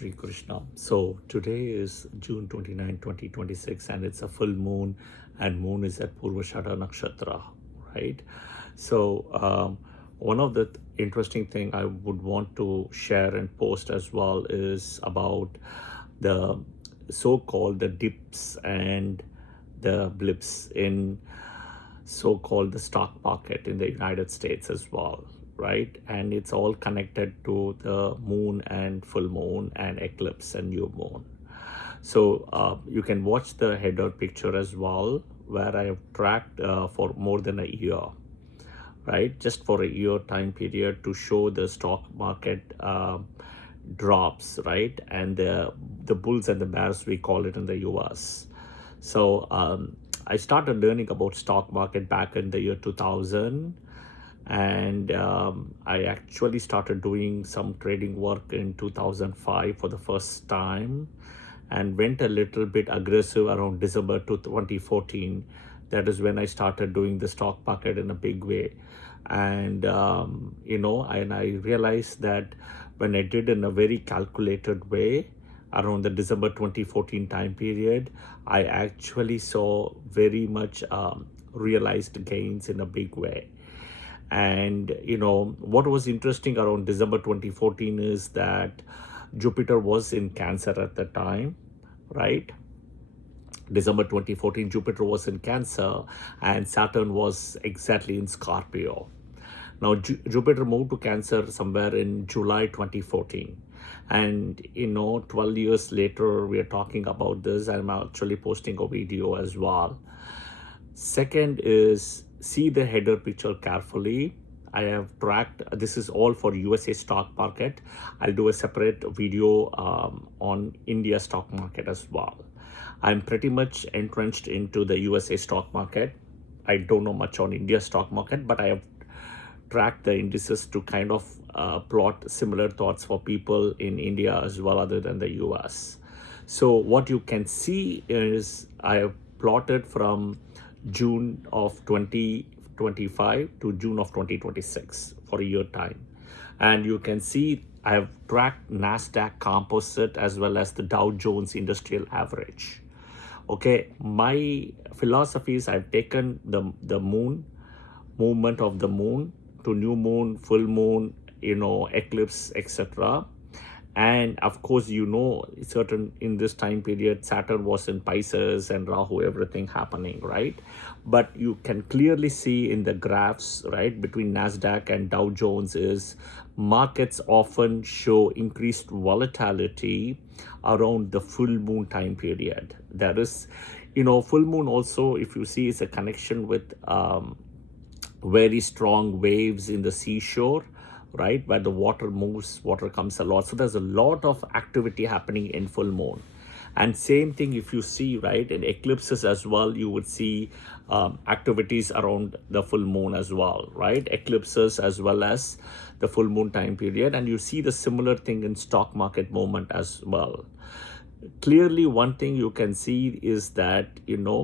Hare Krishna. So today is June 29, 2026, and it's a full moon, and moon is at Purvashada Nakshatra, right? So one of the interesting thing I would want to share and post as well is about the so-called the dips and the blips in so-called the stock market in the United States as well, right? And it's all connected to the moon and full moon and eclipse and new moon. So you can watch the header picture as well, where I have tracked for more than a year, right? Just for a year time period to show the stock market drops, right? And the bulls and the bears, we call it in the US. So I started learning about stock market back in the year 2000, and I actually started doing some trading work in 2005 for the first time, and went a little bit aggressive around December 2014. That is when I started doing the stock market in a big way. And and I realized that when I did in a very calculated way around the December 2014 time period, I actually saw very much realized gains in a big way. And what was interesting around December 2014 is that Jupiter was in Cancer at the time, right? December 2014, Jupiter was in Cancer and Saturn was exactly in Scorpio. Now, Jupiter moved to Cancer somewhere in July 2014. And 12 years later, we are talking about this. I'm actually posting a video as well. Second is, see the header picture carefully. I have tracked, this is all for USA stock market. I'll do a separate video on India stock market as well. I'm pretty much entrenched into the USA stock market. I don't know much on India stock market, but I have tracked the indices to kind of plot similar thoughts for people in India as well, other than the US. So what you can see is I have plotted from June of 2025 to June of 2026 for a year time. And you can see I have tracked NASDAQ composite as well as the Dow Jones Industrial Average. Okay, my philosophy is I've taken the moon, movement of the moon to new moon, full moon, eclipse, etc. And of course, certain in this time period, Saturn was in Pisces and Rahu, everything happening, right? But you can clearly see in the graphs, right, between NASDAQ and Dow Jones is markets often show increased volatility around the full moon time period. There is, full moon also, if you see, is a connection with very strong waves in the seashore, right, where the water moves, water comes a lot. So there's a lot of activity happening in full moon. And same thing if you see, right, in eclipses as well, you would see activities around the full moon as well, right? Eclipses as well as the full moon time period. And you see the similar thing in stock market movement as well. Clearly, one thing you can see is that, that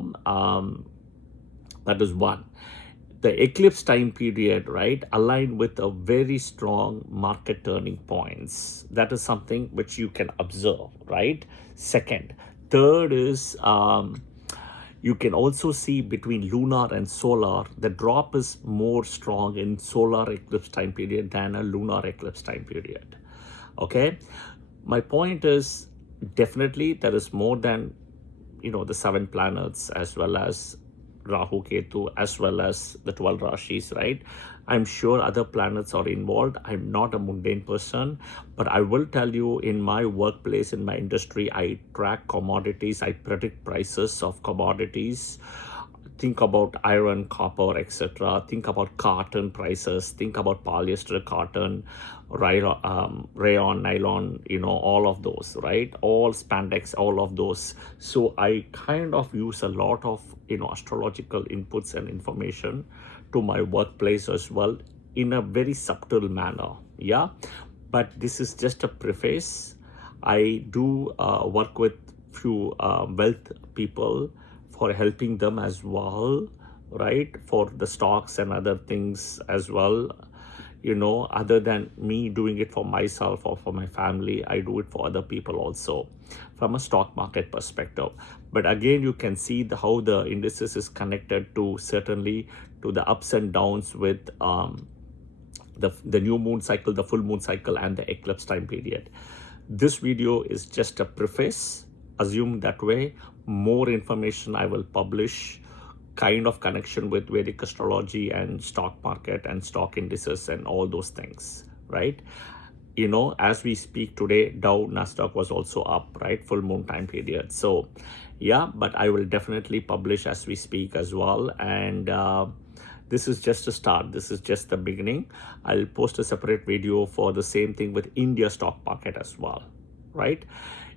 is one. The eclipse time period, right, aligned with a very strong market turning points. That is something which you can observe, right? Second. Third is you can also see between lunar and solar, the drop is more strong in solar eclipse time period than a lunar eclipse time period. Okay. My point is, definitely there is more than, the 7 planets as well as Rahu, Ketu, as well as the 12 Rashis, right? I'm sure other planets are involved. I'm not a mundane person, but I will tell you, in my workplace, in my industry, I track commodities, I predict prices of commodities. Think about iron, copper, etc. Think about cotton prices. Think about polyester, cotton, rayon, nylon, all of those, right? All spandex, all of those. So I kind of use a lot of, astrological inputs and information to my workplace as well in a very subtle manner. Yeah. But this is just a preface. I do work with few wealth people for helping them as well, right? For the stocks and other things as well, other than me doing it for myself or for my family, I do it for other people also from a stock market perspective. But again, you can see how the indices is connected to certainly to the ups and downs with the new moon cycle, the full moon cycle, and the eclipse time period. This video is just a preface, assume that way. More information I will publish, kind of connection with Vedic astrology and stock market and stock indices and all those things, right? As we speak today, Dow, Nasdaq was also up, right? Full moon time period. So yeah, but I will definitely publish as we speak as well. And this is just a start. This is just the beginning. I'll post a separate video for the same thing with India stock market as well, right?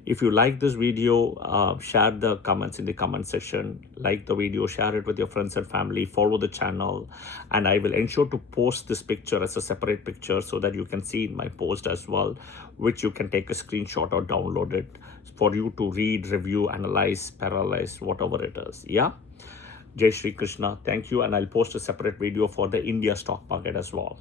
If you like this video, share the comments in the comment section. Like the video, share it with your friends and family, follow the channel, and I will ensure to post this picture as a separate picture so that you can see in my post as well, which you can take a screenshot or download it for you to read, review, analyze, paralyze, whatever it is. Yeah. Jai Shri Krishna. Thank you. And I'll post a separate video for the India stock market as well.